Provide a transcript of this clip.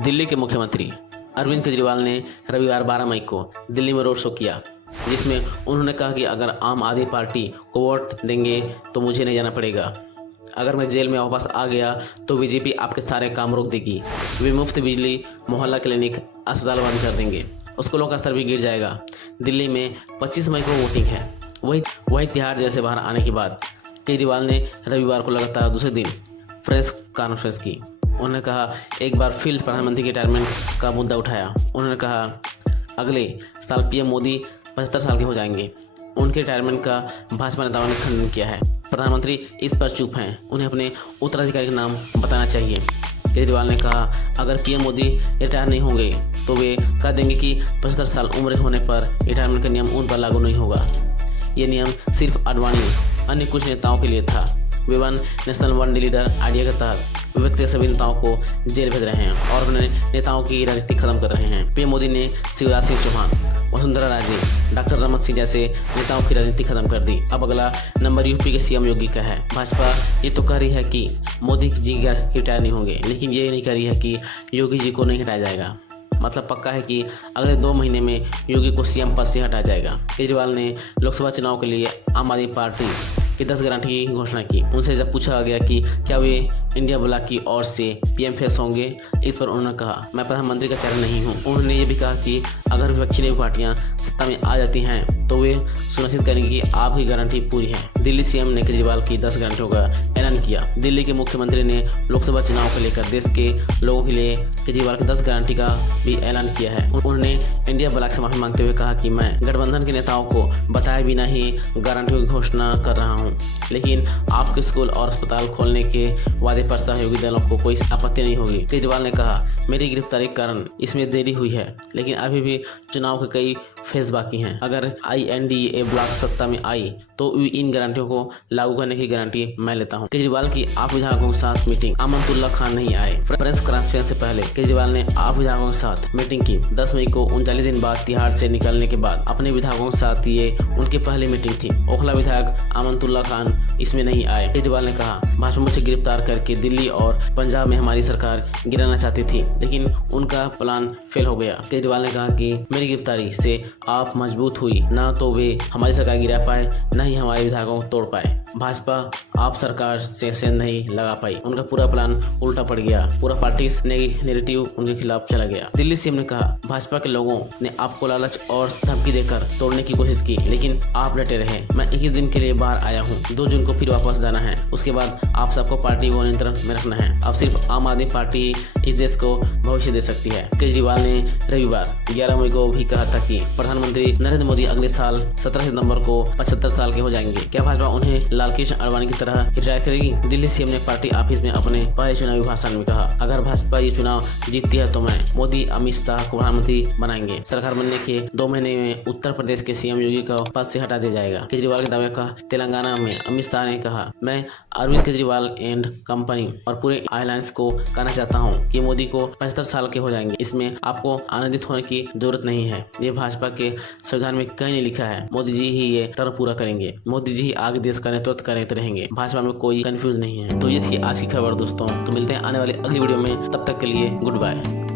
दिल्ली के मुख्यमंत्री अरविंद केजरीवाल ने रविवार 12 मई को दिल्ली में रोड शो किया, जिसमें उन्होंने कहा कि अगर आम आदमी पार्टी को वोट देंगे तो मुझे नहीं जाना पड़ेगा। अगर मैं जेल में वापस आ गया तो बीजेपी आपके सारे काम रोक देगी। वे मुफ्त बिजली, मोहल्ला क्लिनिक, अस्पताल बंद कर देंगे। स्कूलों का स्तर भी गिर जाएगा। दिल्ली में 25 मई को वोटिंग है। वही तिहाड़ जेल से बाहर आने के बाद केजरीवाल ने रविवार को लगातार दूसरे दिन प्रेस कॉन्फ्रेंस की। उन्होंने कहा, एक बार फिर प्रधानमंत्री के रिटायरमेंट का मुद्दा उठाया। उन्होंने कहा, अगले साल पीएम मोदी 75 साल के हो जाएंगे। उनके रिटायरमेंट का भाजपा नेताओं ने खंडन किया है। प्रधानमंत्री इस पर चुप हैं। उन्हें अपने उत्तराधिकारी का नाम बताना चाहिए। केजरीवाल ने कहा, अगर पीएम मोदी रिटायर नहीं होंगे तो वे कह देंगे कि 75 साल उम्र होने पर रिटायरमेंट का नियम उन पर लागू नहीं होगा। ये नियम सिर्फ आडवाणी अन्य कुछ नेताओं के लिए था। वे one national one day leader idea के तहत विपक्ष के सभी नेताओं को जेल भेज रहे हैं और उन्हें नेताओं की राजनीति खत्म कर रहे हैं। पीएम मोदी ने शिवराज सिंह चौहान, वसुंधरा राजे, डॉक्टर रमन सिंह जैसे नेताओं की राजनीति खत्म कर दी। अब अगला नंबर यूपी के सीएम योगी का है। भाजपा ये तो कह रही है कि मोदी जी रिटायर नहीं होंगे, लेकिन ये नहीं कह रही है कि योगी जी को नहीं हटाया जाएगा। मतलब पक्का है कि अगले 2 महीने में योगी को सीएम पद से हटाया जाएगा। केजरीवाल ने लोकसभा चुनाव के लिए आम आदमी पार्टी की 10 गारंटी की घोषणा की। उनसे जब पूछा गया कि क्या वे इंडिया ब्लॉक की ओर से पीएम फेस होंगे, इस पर उन्होंने कहा, मैं प्रधानमंत्री का चेहरा नहीं हूं। उन्होंने ये भी कहा कि अगर विपक्षी पार्टियां सत्ता में आ जाती हैं तो वे सुनिश्चित करेंगे कि आपकी गारंटी पूरी है। दिल्ली सीएम ने केजरीवाल की 10 गारंटियों का ऐलान किया। दिल्ली के मुख्यमंत्री ने लोकसभा चुनाव को लेकर देश के लोगों के लिए केजरीवाल की 10 गारंटी का भी ऐलान किया है। उन्होंने इंडिया ब्लॉक से माफी मांगते हुए कहा कि मैं गठबंधन के नेताओं को बताए बिना ही गारंटियों की घोषणा कर रहा हूँ, लेकिन आपके स्कूल और अस्पताल खोलने के वादे पर सहयोगी दलों को कोई आपत्ति नहीं होगी। केजरीवाल ने कहा, मेरी गिरफ्तारी के कारण इसमें देरी हुई है, लेकिन अभी भी चुनाव के कई फेज बाकी हैं। अगर INDA ब्लॉक सत्ता में आई तो इन गारंटियों को लागू करने की गारंटी मैं लेता हूं। केजरीवाल की आप विधायकों के साथ मीटिंग। अमनतुल्ला खान नहीं आए। प्रेस कॉन्फ्रेंस से पहले केजरीवाल ने आप विधायकों के साथ मीटिंग की। 10 मई को 39 दिन बाद तिहाड़ से निकलने के बाद अपने विधायकों के साथ ये उनकी पहली मीटिंग थी। ओखला विधायक अमनतुल्ला खान इसमें नहीं आए। केजरीवाल ने कहा, भाजपा मुझे गिरफ्तार करके दिल्ली और पंजाब में हमारी सरकार गिराना चाहती थी, लेकिन उनका प्लान फेल हो गया। केजरीवाल ने कहा कि मेरी गिरफ्तारी से आप मजबूत हुई, ना तो वे हमारी सरकार गिरा पाए, न ही हमारे विधायकों को तोड़ पाए। भाजपा आप सरकार से सेंध नहीं लगा पाई। उनका पूरा प्लान उल्टा पड़ गया। पूरा पार्टी नेगेटिव उनके खिलाफ चला गया। दिल्ली सीएम ने कहा, भाजपा के लोगों ने आपको लालच और धमकी देकर तोड़ने की कोशिश की, लेकिन आप डटे रहे। मैं 21 दिन के लिए बाहर आया हूँ। 2 जून को फिर वापस जाना है। उसके बाद आप सबको पार्टी को नियंत्रण में रखना है। अब सिर्फ आम आदमी पार्टी इस देश को भविष्य दे सकती है। केजरीवाल ने रविवार 11 मई को भी कहा था कि प्रधानमंत्री नरेंद्र मोदी अगले साल 17 सितंबर को 75 साल के हो जाएंगे। क्या भाजपा उन्हें लालकृष्ण आडवाणी की तरह रिटायर करेगी? दिल्ली सीएम ने पार्टी ऑफिस में अपने पहले चुनावी भाषण में कहा, अगर भाजपा ये चुनाव जीतती है तो मैं मोदी अमित शाह को प्रधानमंत्री बनाएंगे। सरकार बनने के 2 महीने में उत्तर प्रदेश के सीएम योगी को पद से हटा दिया जाएगा। केजरीवाल के दावे का तेलंगाना में अमित शाह ने कहा, मैं अरविंद केजरीवाल एंड कंपनी और पूरे अलायंस को कहना चाहता हूँ कि मोदी को 75 साल के हो जाएंगे। इसमें आपको आनंदित होने की जरूरत नहीं है। ये भाजपा के संविधान में कहीं नहीं लिखा है। मोदी जी ही ये टर्म पूरा करेंगे। मोदी जी ही आगे देश का नेतृत्व करते रहेंगे। भाजपा में कोई कंफ्यूज नहीं है। तो ये थी आज की खबर दोस्तों। तो मिलते हैं आने वाली अगली वीडियो में। तब तक के लिए गुड बाय।